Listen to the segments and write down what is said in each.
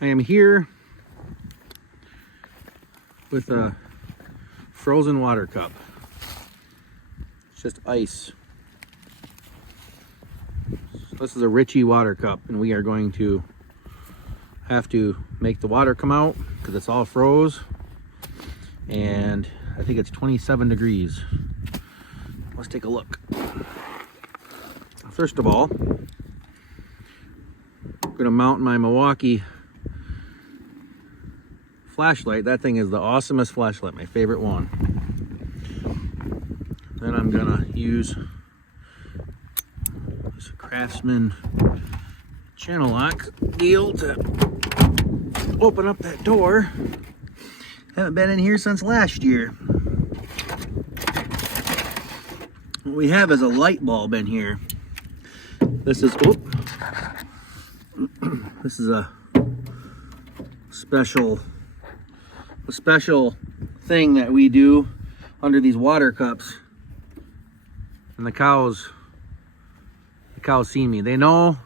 I am here with a frozen water cup. It's just ice. So this is a Ritchie water cup, and we are going to have to make the water come out because it's all froze, and I think it's 27 degrees. Let's take a look. First of all, I'm gonna mount my Milwaukee flashlight. That thing is the awesomest flashlight, my favorite one. Then I'm gonna use this Craftsman channel lock deal to open up that door. Haven't been in here since last year. What we have is a light bulb in here. This is this is a special thing that we do under these water cups. And the cows see me. They know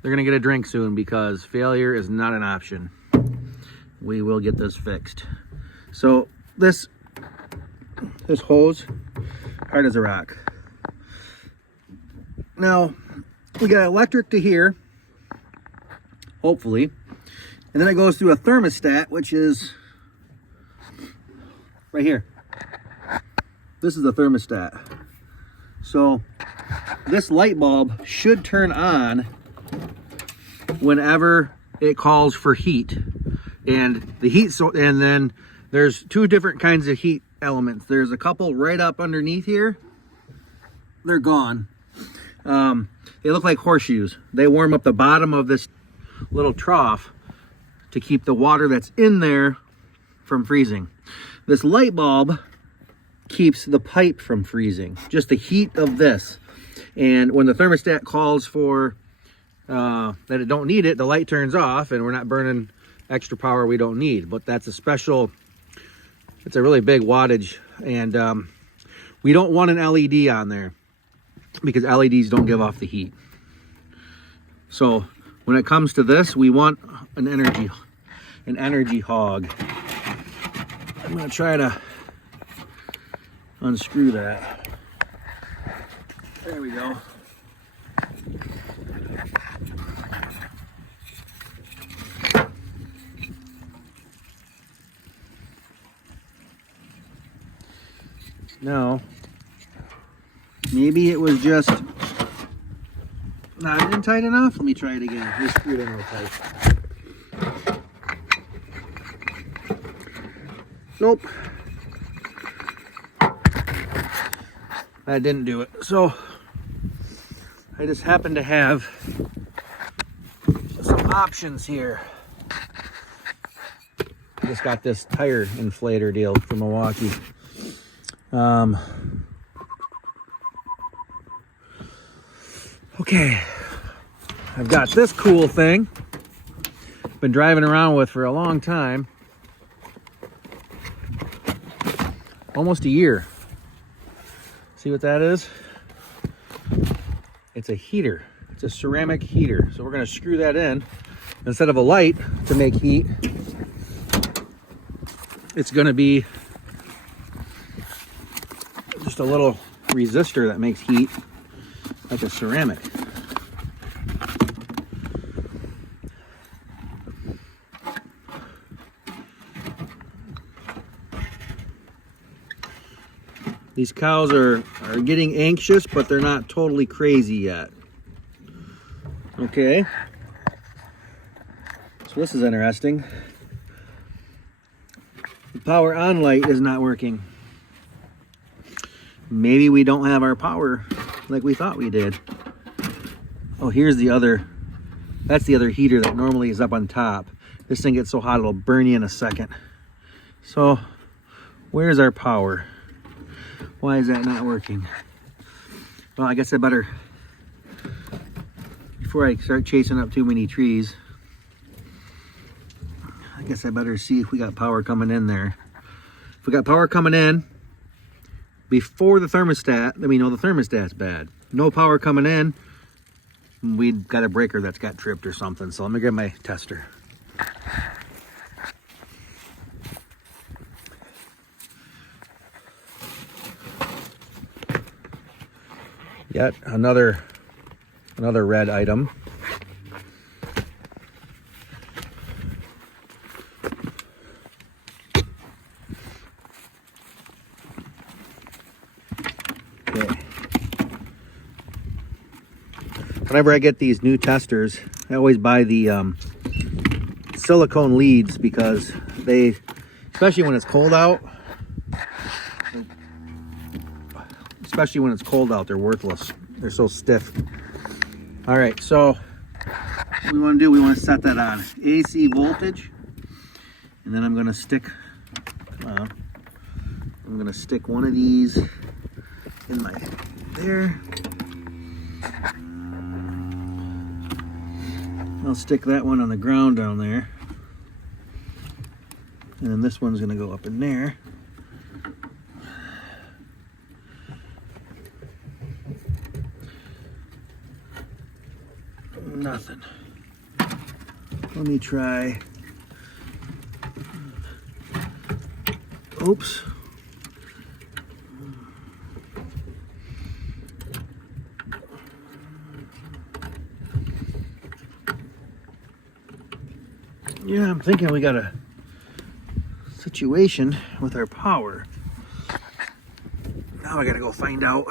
they're gonna get a drink soon because failure is not an option. We will get this fixed. So this hose, hard as a rock. Now we got electric to here, hopefully, and then it goes through a thermostat, which is right here. This is the thermostat. So this light bulb should turn on whenever it calls for heat. And the heat, and then there's two different kinds of heat elements. There's a couple right up underneath here. They're gone. They look like horseshoes. They warm up the bottom of this little trough to keep the water that's in there from freezing. This light bulb keeps the pipe from freezing, just the heat of this. And when the thermostat calls for that it don't need it, the light turns off and we're not burning extra power we don't need. But that's a special, it's a really big wattage, and we don't want an LED on there because LEDs don't give off the heat. So when it comes to this, we want an energy hog. I'm gonna try to unscrew that. There we go. Now, maybe it was just not in tight enough. Let me try it again. Just screw it in real tight. Nope. That didn't do it. So I just happen to have some options here. I just got this tire inflator deal from Milwaukee. Okay, I've got this cool thing been driving around with for a long time, almost a year. See what that is? It's a heater. It's a ceramic heater. So we're going to screw that in. Instead of a light to make heat, it's going to be just a little resistor that makes heat, like a ceramic. These cows are getting anxious, but they're not totally crazy yet. Okay. So this is interesting. The power on light is not working. Maybe we don't have our power like we thought we did. Oh, here's the other. That's the other heater that normally is up on top. This thing gets so hot it'll burn you in a second. So, where's our power? Why is that not working? Well, I guess I better, before I start chasing up too many trees, I guess I better see if we got power coming in there. If we got power coming in before the thermostat, then we know the thermostat's bad. No power coming in, we got a breaker that's got tripped or something. So let me get my tester. Yet another red item. Okay. Whenever I get these new testers, I always buy the silicone leads because they, especially when it's cold out, they're worthless. They're so stiff. All right, so what we want to do, we want to set that on AC voltage, and then I'm going to stick, I'm going to stick one of these in my there. I'll stick that one on the ground down there, and then this one's going to go up in there. Nothing. Let me try. Oops. Yeah, I'm thinking we got a situation with our power. Now I gotta go find out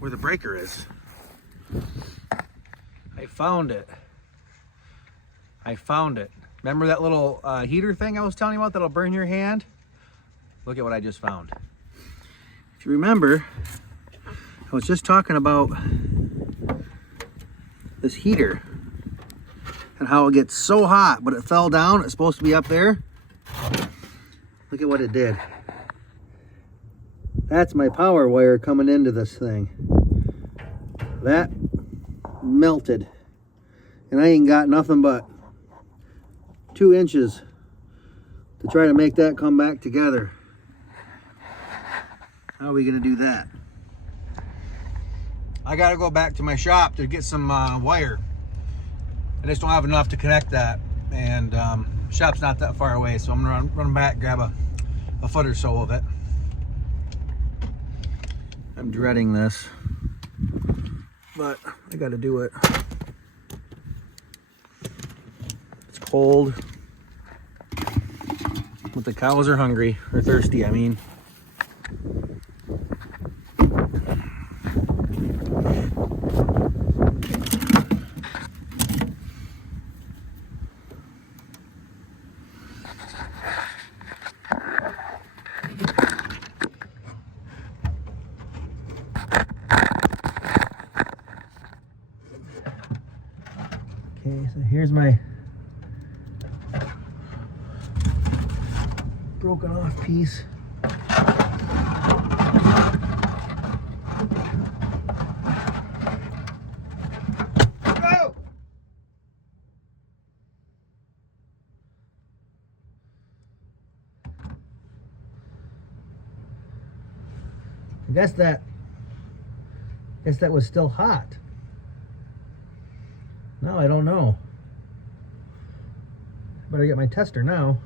where the breaker is. I found it. Remember that little heater thing I was telling you about that'll burn your hand? Look at what I just found. If you remember, I was just talking about this heater and how it gets so hot, but it fell down. It's supposed to be up there. Look at what it did. That's my power wire coming into this thing. That melted. And I ain't got nothing but 2 inches to try to make that come back together. How are we gonna do that? I gotta go back to my shop to get some wire. I just don't have enough to connect that, and shop's not that far away, so I'm gonna run back, grab a foot or so of it. I'm dreading this, but I gotta do it. It's cold, but the cows are hungry, or thirsty, I mean. Okay, so here's my broken off piece. Go! I guess that was still hot. No, I don't know. Better get my tester now.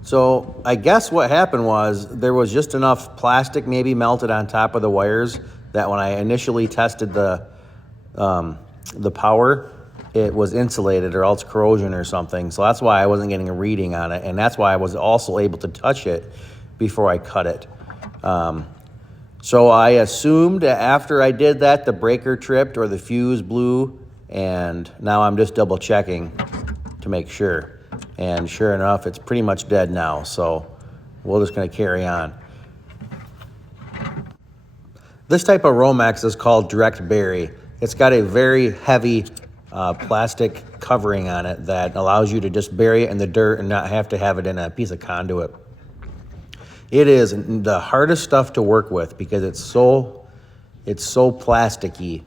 So I guess what happened was there was just enough plastic maybe melted on top of the wires that when I initially tested the power, it was insulated or else corrosion or something. So that's why I wasn't getting a reading on it, and that's why I was also able to touch it before I cut it. So I assumed that after I did that, the breaker tripped or the fuse blew, and now I'm just double checking to make sure. And sure enough, it's pretty much dead now, so we're just gonna carry on. This type of Romex is called direct bury. It's got a very heavy plastic covering on it that allows you to just bury it in the dirt and not have to have it in a piece of conduit. It is the hardest stuff to work with because it's so plasticky.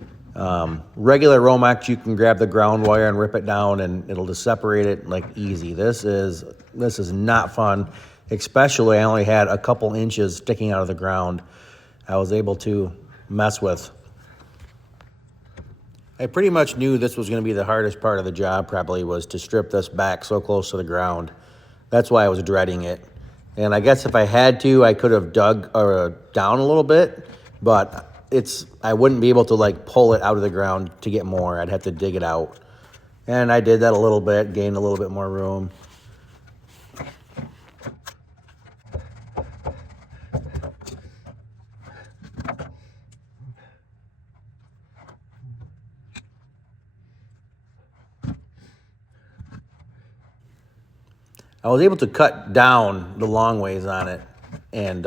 Regular Romex, you can grab the ground wire and rip it down and it'll just separate it like easy. This is not fun, especially I only had a couple inches sticking out of the ground I was able to mess with. I pretty much knew this was going to be the hardest part of the job, probably, was to strip this back so close to the ground. That's why I was dreading it. And I guess if I had to, I could have dug down a little bit, but I wouldn't be able to like pull it out of the ground to get more. I'd have to dig it out. And I did that a little bit, gained a little bit more room. I was able to cut down the long ways on it and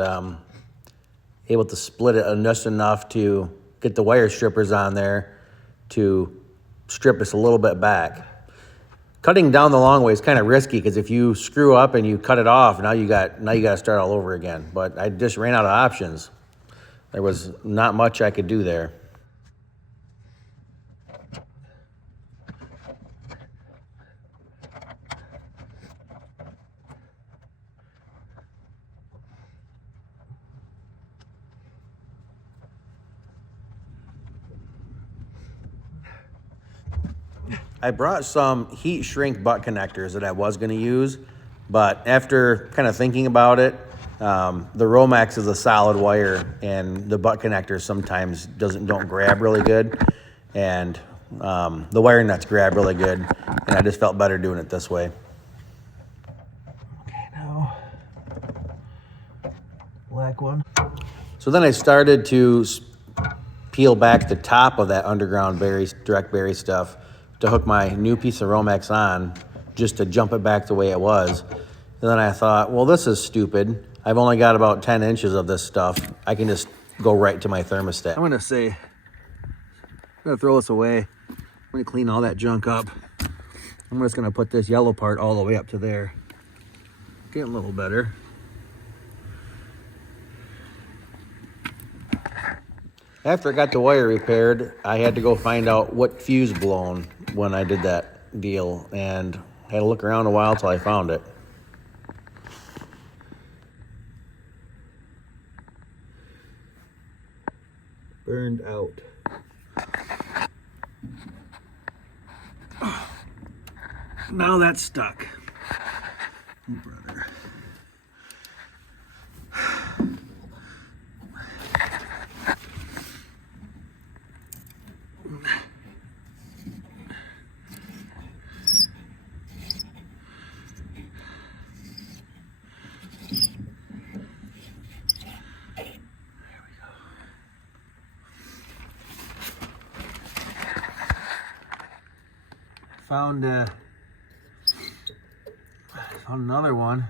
able to split it just enough to get the wire strippers on there to strip us a little bit back. Cutting down the long way is kind of risky because if you screw up and you cut it off, now you got to start all over again. But I just ran out of options. There was not much I could do there. I brought some heat shrink butt connectors that I was going to use, but after kind of thinking about it, the Romex is a solid wire, and the butt connectors sometimes don't grab really good, and the wire nuts grab really good, and I just felt better doing it this way. Okay, now black one. So then I started to peel back the top of that underground direct bury stuff to hook my new piece of Romex on, just to jump it back the way it was. And then I thought, well, this is stupid. I've only got about 10 inches of this stuff. I can just go right to my thermostat. I'm gonna throw this away. I'm gonna clean all that junk up. I'm just gonna put this yellow part all the way up to there. Getting a little better. After I got the wire repaired, I had to go find out what fuse blown when I did that deal, and I had to look around a while till I found it. Burned out. Now that's stuck. Oh, brother. Found another one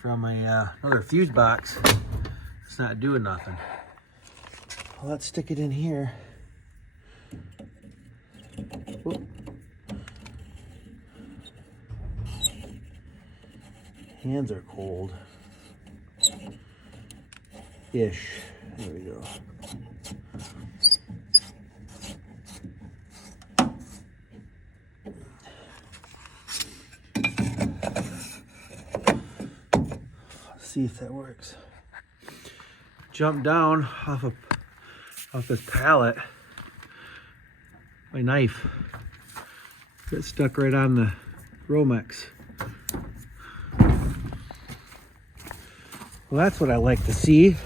from another fuse box. It's not doing nothing. Well, let's stick it in here. Oop. Hands are cold. Ish. There we go. See if that works. Jump down off this pallet. My knife got stuck right on the Romex. Well, that's what I like to see.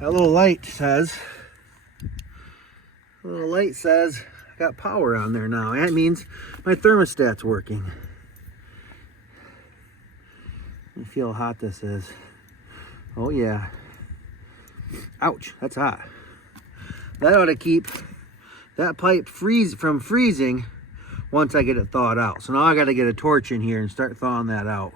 That little light says I got power on there now. That means my thermostat's working. Let me feel how hot this is. Oh yeah. Ouch, that's hot. That ought to keep that pipe from freezing once I get it thawed out. So now I got to get a torch in here and start thawing that out.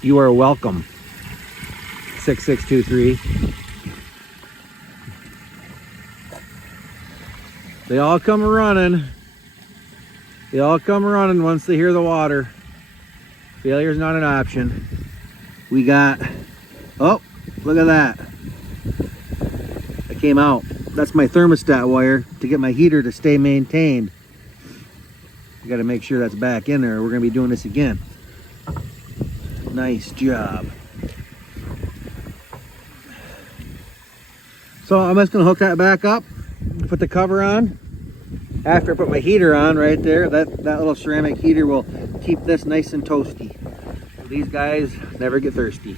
You are welcome. 6623. They all come running. They all come running once they hear the water. Failure's not an option. We got, oh, look at that. That came out. That's my thermostat wire to get my heater to stay maintained. I got to make sure that's back in there. We're going to be doing this again. Nice job. So I'm just going to hook that back up, put the cover on. After I put my heater on right there, that little ceramic heater will keep this nice and toasty. These guys never get thirsty.